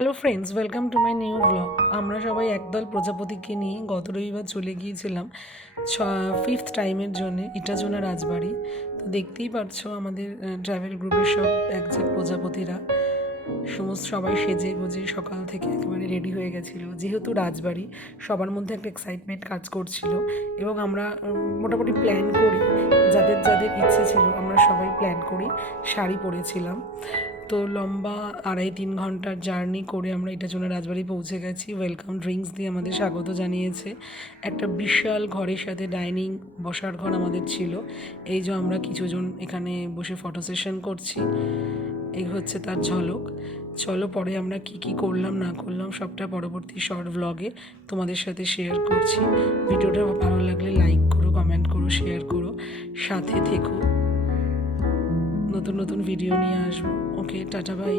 Hello friends, welcome to my new blog. আমরা সবাই একদল প্রজাপতিকে নিয়ে গত রবিবার চলে গিয়েছিলাম ফিফথ টাইমের জন্য ইটাজোনা রাজবাড়ি। তো দেখতেই পাচ্ছ আমাদের ট্রাভেল গ্রুপের সব একঝাঁক প্রজাপতিরা সমস্ত সবাই সেজে গুজে সকাল থেকে একেবারে রেডি হয়ে গেছিলো। যেহেতু রাজবাড়ি, সবার মধ্যে একটা এক্সাইটমেন্ট কাজ করছিল এবং আমরা মোটামুটি প্ল্যান করি, যাদের যাদের ইচ্ছে ছিল আমরা সবাই প্ল্যান করি, শাড়ি পরেছিলাম। তো লম্বা 2.5-3 ঘন্টার জার্নি করে আমরা ইটাজোনা রাজবাড়ি পৌঁছে গেছি। ওয়েলকাম ড্রিঙ্কস দিয়ে আমাদের স্বাগত জানিয়েছে। একটা বিশাল ঘরের সাথে ডাইনিং বসার ঘর আমাদের ছিল। এই যে আমরা কিছুজন এখানে বসে ফটো সেশন করছি, এই হচ্ছে তার ঝলক। চলো পরে আমরা কি কি করলাম না করলাম সবটা পরবর্তী শর্ট ভ্লগে তোমাদের সাথে শেয়ার করছি। ভিডিওটা ভালো লাগলে লাইক করো, কমেন্ট করো, শেয়ার করো, সাথে থেকো। নতুন নতুন ভিডিও নিয়ে আসবো। ওকে, টাটা, বাই।